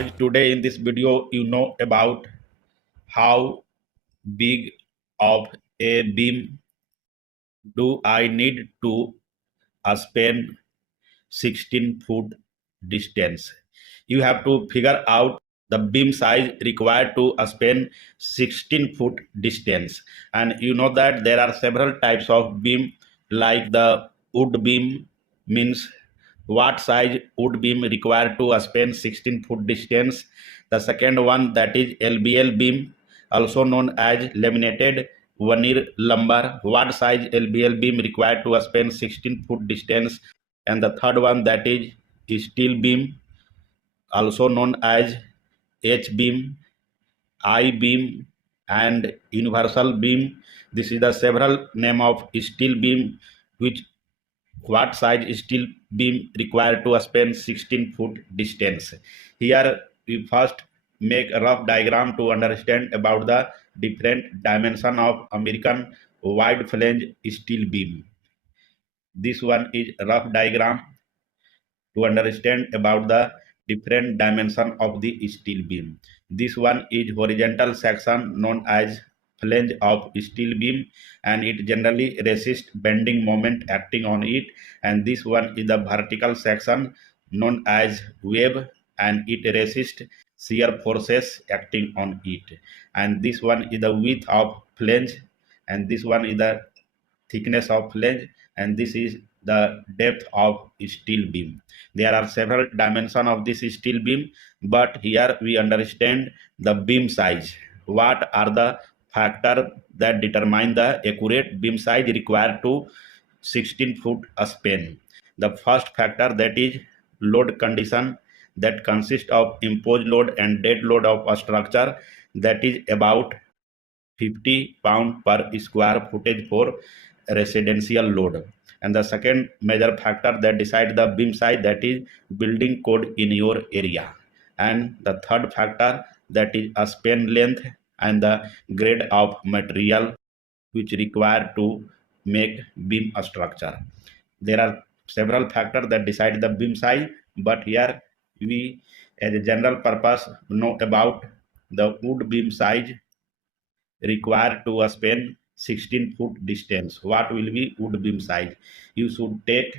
guys, today in this video you know about how big of a beam do I need to span 16 foot distance. You have to figure out the beam size required to span 16 foot distance, and you know that there are several types of beam, like the wood beam. Means what size wood beam required to span 16 foot distance. The second one, that is LVL beam, also known as laminated veneer lumber. What size LVL beam required to span 16 foot distance. And the third one, that is steel beam, also known as H beam, I beam, and universal beam. This is the several name of steel beam, which what size steel beam required to span 16 foot distance. Here we first make a rough diagram to understand about the different dimension of American wide flange steel beam. This one is rough diagram to understand about the different dimension of the steel beam. This one is horizontal section known as flange of steel beam, and it generally resists bending moment acting on it. And this one is the vertical section known as wave, and it resists shear forces acting on it. And this one is the width of flange, and this one is the thickness of flange, and this is the depth of steel beam. There are several dimensions of this steel beam, but here we understand the beam size. What are the factors that determine the accurate beam size required to 16 foot span? The first factor, that is load condition, that consists of imposed load and dead load of a structure, that is about 50 pound per square footage for residential load. And the second major factor that decide the beam size, that is building code in your area. And the third factor, that is a span length and the grade of material which required to make beam structure. There are several factors that decide the beam size, but here we as a general purpose know about the wood beam size required to span 16 foot distance. What will be wood beam size? You should take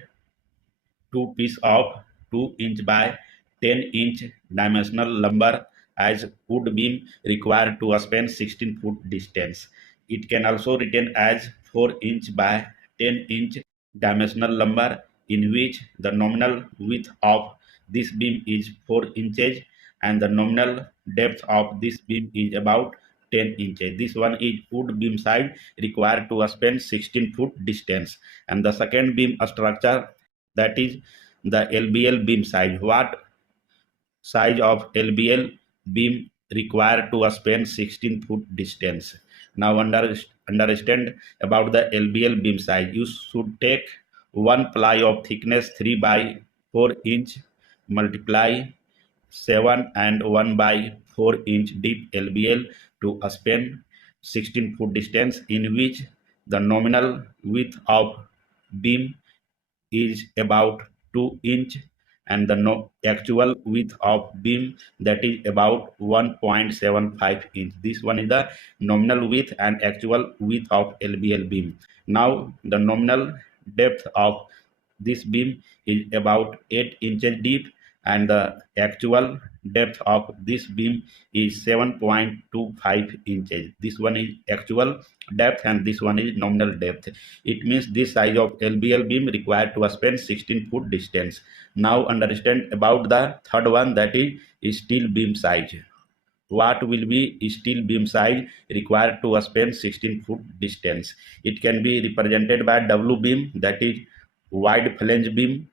two piece of 2-inch by 10-inch dimensional lumber as wood beam required to span 16 foot distance. It can also written as 4-inch by 10-inch dimensional lumber, in which the nominal width of this beam is 4 inches and the nominal depth of this beam is about 10 inches. This one is wood beam size required to span 16 foot distance. And the second beam structure, that is the LVL beam size. What size of LVL beam required to span 16 foot distance? Now understand about the LVL beam size. You should take one ply of thickness 3 by 4 inch multiply 7 and 1 by 4 inch deep LVL to span 16 foot distance, in which the nominal width of beam is about 2 inch and the actual width of beam, that is about 1.75 inch. This one is the nominal width and actual width of LVL beam. Now the nominal depth of this beam is about 8 inches deep, and the actual depth of this beam is 7.25 inches. This one is actual depth and this one is nominal depth. It means this size of LVL beam required to span 16 foot distance. Now understand about the third one, that is steel beam size. What will be steel beam size required to span 16 foot distance? It can be represented by W beam, that is wide flange beam.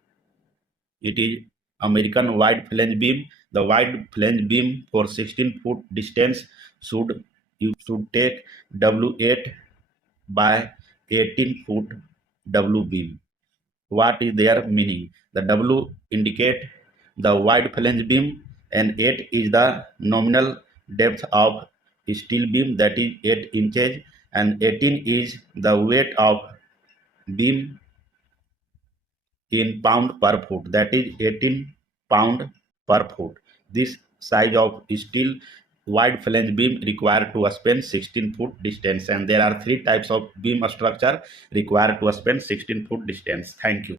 It is American wide flange beam. The wide flange beam for 16 foot distance you should take W8 by 18 foot W beam. What is their meaning? The W indicate the wide flange beam, and 8 is the nominal depth of steel beam, that is 8 inches, and 18 is the weight of beam in pound per foot, that is 18 pound per foot. This size of steel wide flange beam required to span 16-foot distance, and there are three types of beam structure required to span 16-foot distance. Thank you.